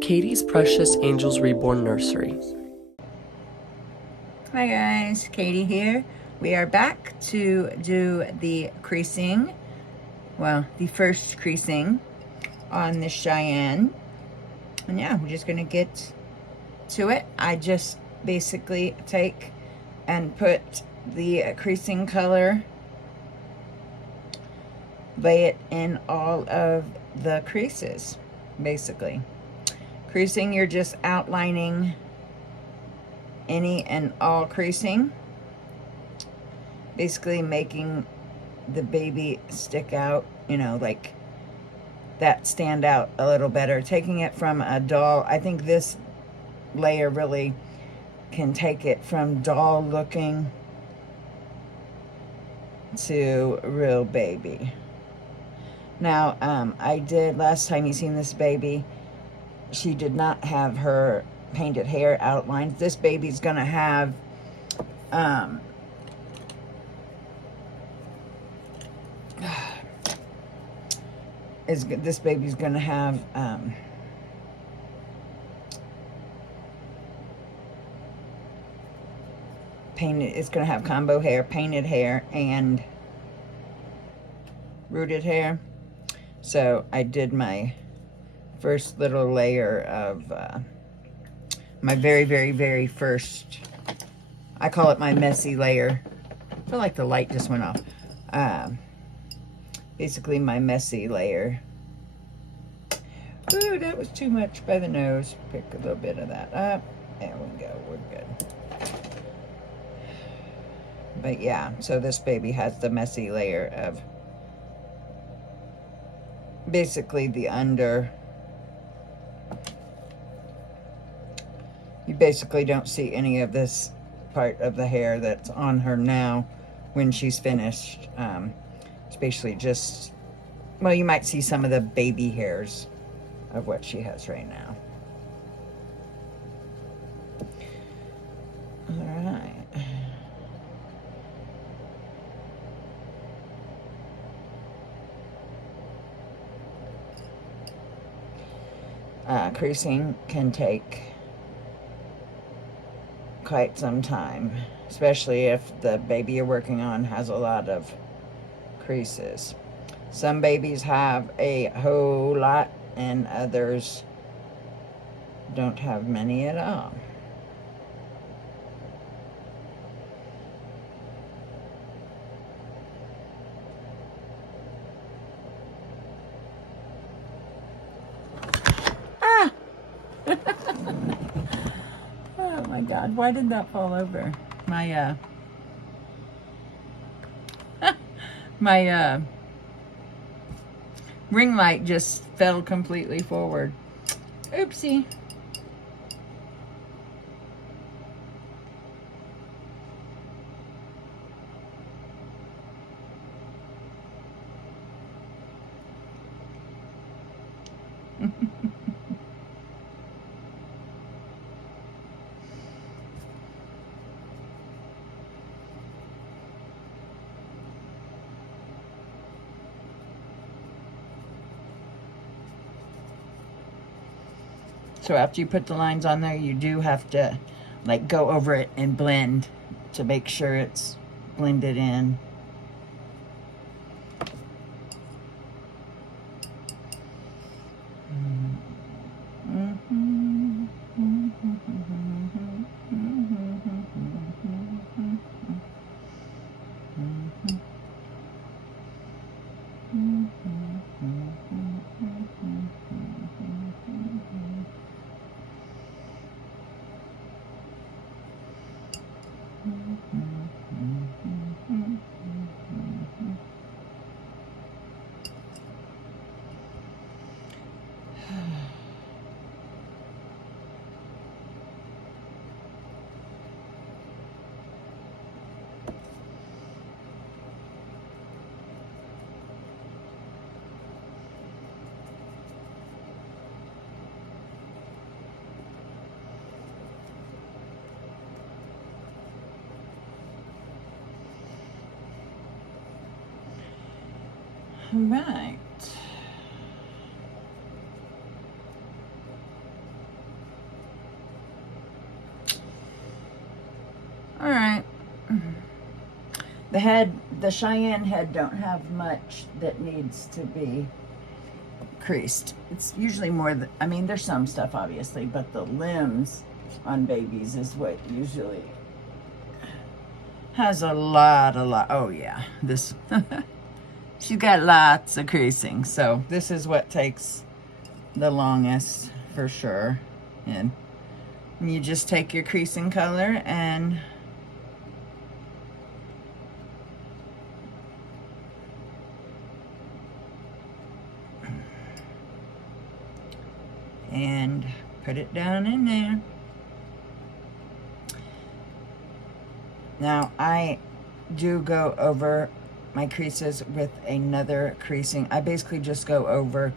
Katie's Precious Angels Reborn Nursery. Hi guys, Katie here. We are back to do the creasing, well, the first creasing on the Shyanne. And yeah, we're just gonna get to it. I just basically take and put the creasing color, lay it in all of the creases, basically. Creasing, you're just outlining any and all creasing, basically making the baby stick out, you know, like that, stand out a little better. Taking it from a doll, I think this layer really can take it from doll looking to real baby. Now, I did, last time you seen this baby, she did not have her painted hair outlined. This baby's gonna have this baby's gonna have painted, it's gonna have combo hair, painted hair, and rooted hair. So I did my first little layer of my very first, I call it my messy layer. I feel like the light just went off. Basically my messy layer. Ooh, that was too much by the nose. Pick a little bit of that up. There we go, we're good. But yeah, so this baby has the messy layer of basically the under. You basically don't see any of this part of the hair that's on her now when she's finished. It's basically just, well, you might see some of the baby hairs of what she has right now. All right. Creasing can take quite some time, especially if the baby you're working on has a lot of creases. Some babies have a whole lot and others don't have many at all. Ah! Oh my God, why did that fall over? My my ring light just fell completely forward. Oopsie. So after you put the lines on there, you do have to like go over it and blend to make sure it's blended in. Right. The Cheyenne head don't have much that needs to be creased. It's usually more, I mean, there's some stuff obviously, but the limbs on babies is what usually has a lot. Oh yeah, this, she's got lots of creasing. So this is what takes the longest for sure. And you just take your creasing color and put it down in there. Now I do go over my creases with another creasing. I basically just go over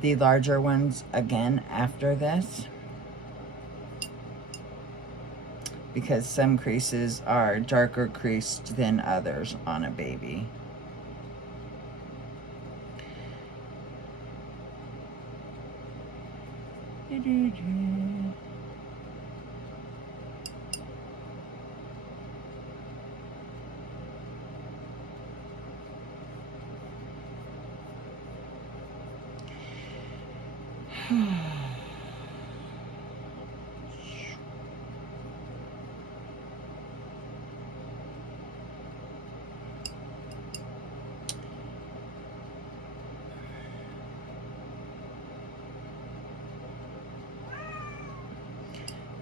the larger ones again after this, because some creases are darker creased than others on a baby.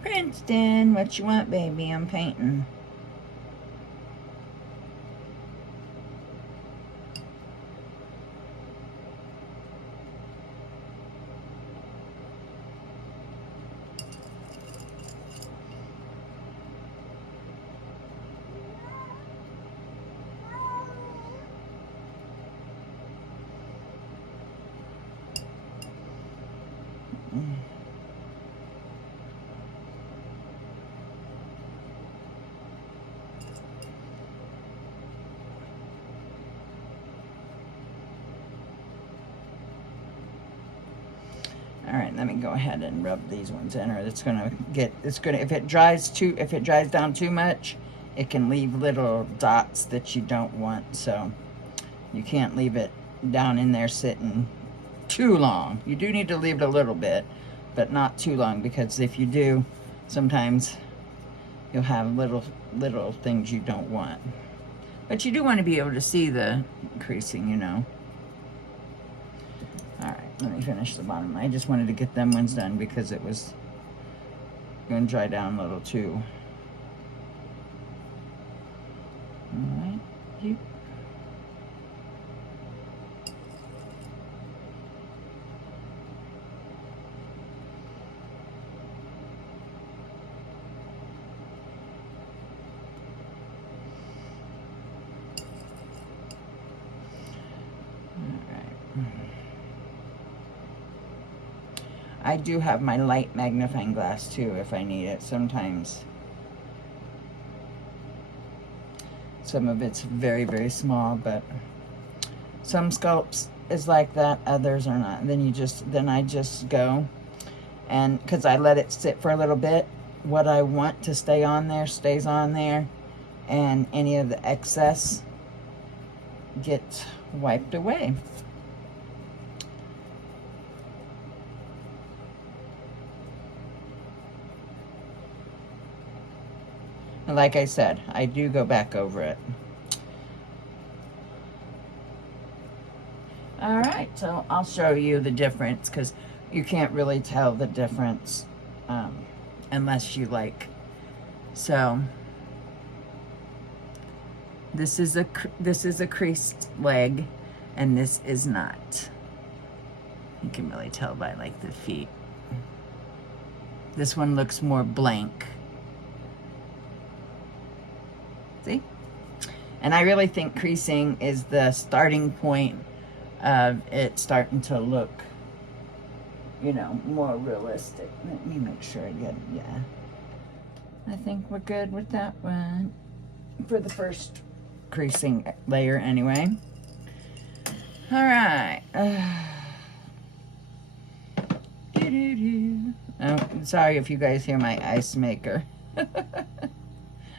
Princeton, what you want, baby? I'm painting. All right, let me go ahead and rub these ones in, or if it dries down too much, it can leave little dots that you don't want. So you can't leave it down in there sitting too long. You do need to leave it a little bit, but not too long, because if you do, sometimes you'll have little things you don't want. But you do want to be able to see the creasing, you know. All right, let me finish the bottom. I just wanted to get them ones done because it was going to dry down a little too. All right. I do have my light magnifying glass too if I need it sometimes. Some of it's very, very small, but some sculpts is like that, others are not. And then I just go, and because I let it sit for a little bit, what I want to stay on there stays on there, and any of the excess gets wiped away. Like I said, I do go back over it. All right, so I'll show you the difference, because you can't really tell the difference unless you like. So this is a creased leg, and this is not. You can really tell by like the feet. This one looks more blank. See? And I really think creasing is the starting point of it starting to look, you know, more realistic. Let me make sure I get it. Yeah. I think we're good with that one for the first creasing layer anyway. All right. Oh, sorry if you guys hear my ice maker.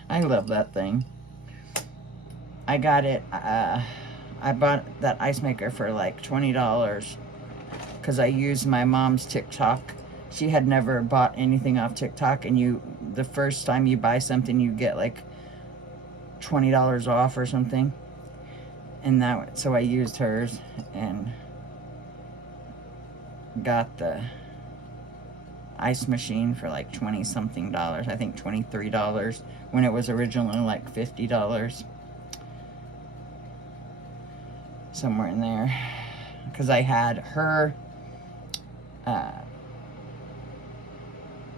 I love that thing. I got it, I bought that ice maker for like $20 because I used my mom's TikTok. She had never bought anything off TikTok, and the first time you buy something, you get like $20 off or something. And so I used hers and got the ice machine for like 20 something dollars. I think $23 when it was originally like $50. Somewhere in there. Because I had her,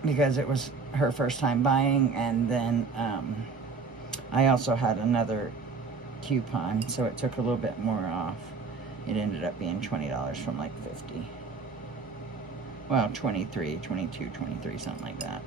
because it was her first time buying, and then I also had another coupon, so it took a little bit more off. It ended up being $20 from like 50. Well, 23, 22, 23, something like that.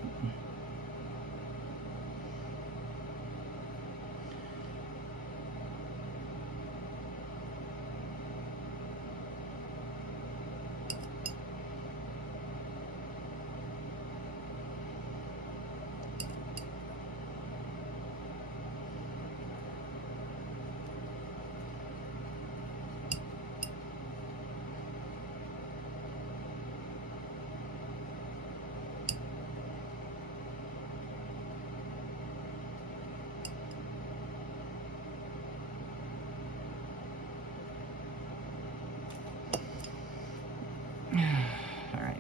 All right.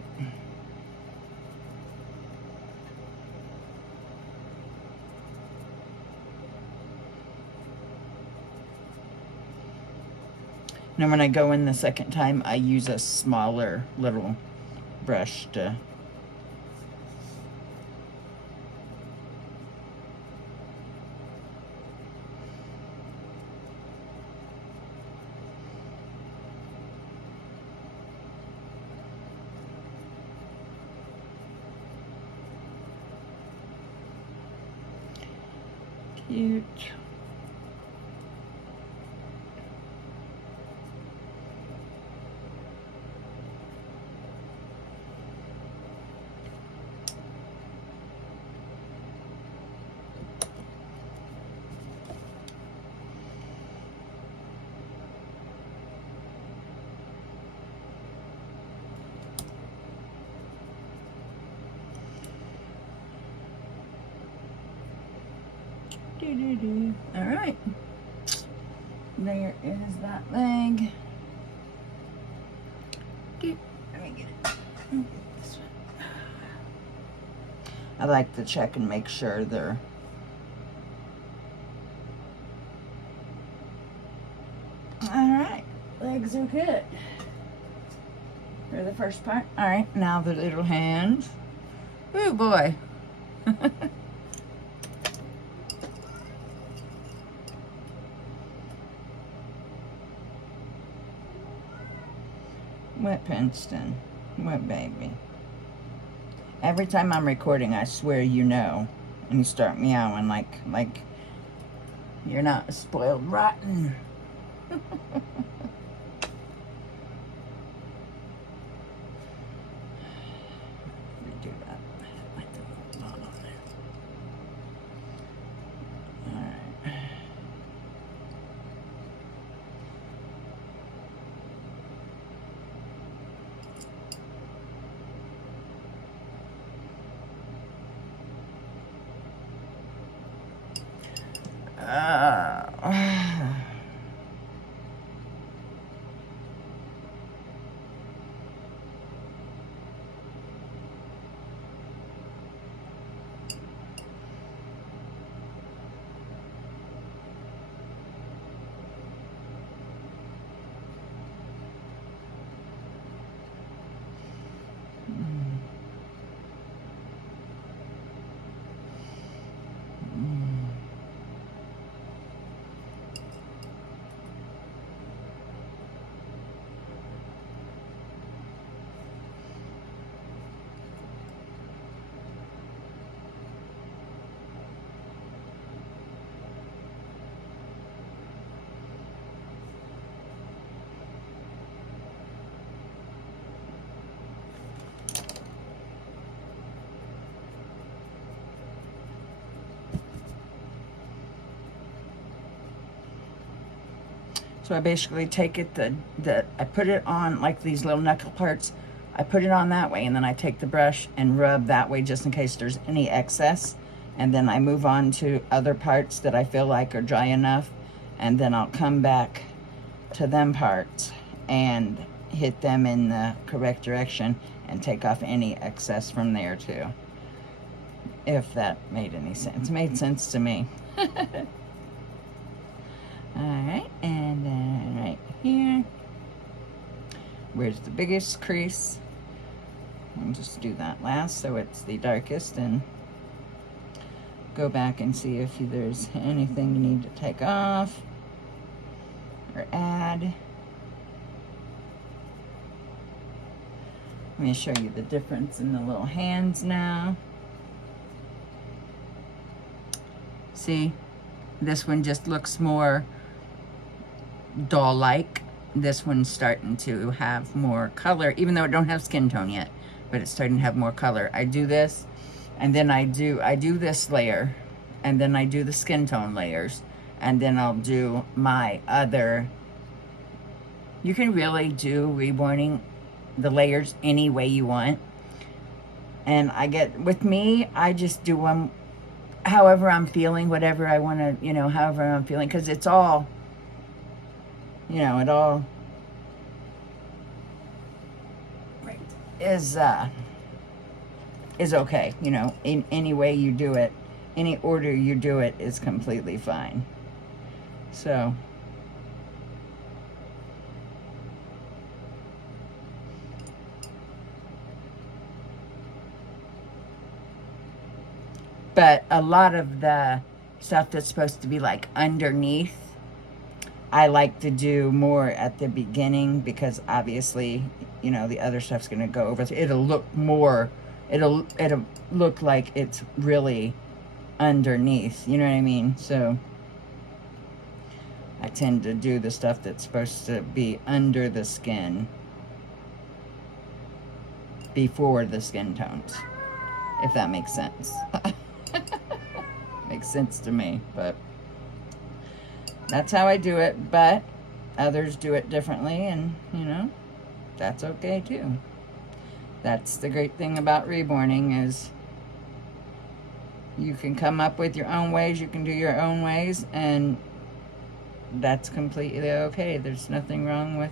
Now when I go in the second time, I use a smaller little brush to cute. All right, there is that leg. Let me get it. This one. I like to check and make sure they're all right. Legs are good for the first part. All right, now the little hands. Oh boy. What Princeton? What baby? Every time I'm recording, I swear you know, and you start meowing like you're not spoiled rotten. Redo that. Like the bottom there. All right. So I basically take it, I put it on like these little knuckle parts. I put it on that way, and then I take the brush and rub that way just in case there's any excess. And then I move on to other parts that I feel like are dry enough. And then I'll come back to them parts and hit them in the correct direction and take off any excess from there too. If that made any sense. It made sense to me. Alright, and then right here, where's the biggest crease? I'll just do that last so it's the darkest, and go back and see if there's anything you need to take off or add. Let me show you the difference in the little hands now. See, this one just looks more doll-like. This one's starting to have more color, even though it don't have skin tone yet, but it's starting to have more color. I do this, and then I do this layer, and then I do the skin tone layers, and then I'll do my other. You can really do reborning the layers any way you want. And with me, I just do them however I'm feeling, whatever I want to, however I'm feeling, because it's all, it all is okay, in any way you do it, any order you do it is completely fine. So but a lot of the stuff that's supposed to be like underneath, I like to do more at the beginning, because obviously, the other stuff's gonna go over. It'll look more, it'll look like it's really underneath, you know what I mean? So I tend to do the stuff that's supposed to be under the skin before the skin tones, if that makes sense. Makes sense to me, but that's how I do it. But others do it differently, and that's okay too. That's the great thing about reborning, is you can come up with your own ways, you can do your own ways, and that's completely okay. There's nothing wrong with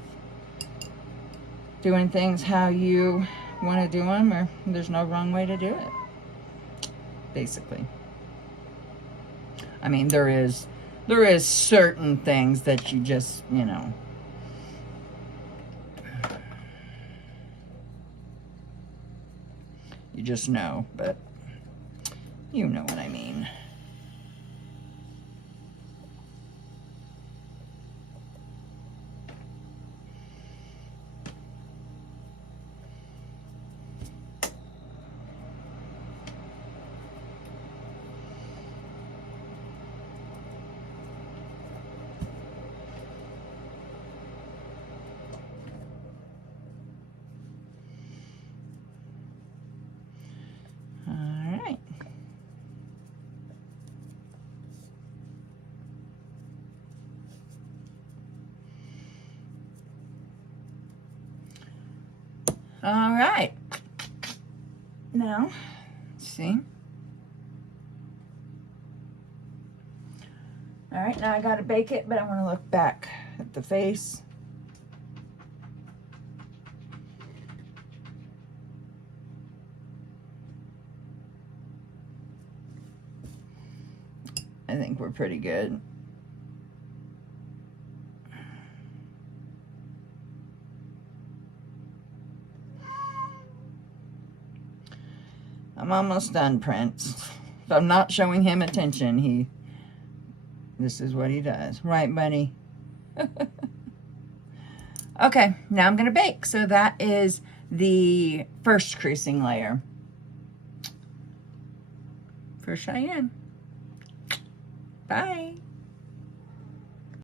doing things how you want to do them, or there's no wrong way to do it, basically. I mean, there is certain things that you just, you just know, but you know what I mean. All right. Now, see. All right, now I gotta bake it, but I want to look back at the face. I think we're pretty good. I'm almost done, Prince. If I'm not showing him attention, this is what he does. Right, buddy? Okay, now I'm gonna bake. So that is the first creasing layer for Shyanne. Bye.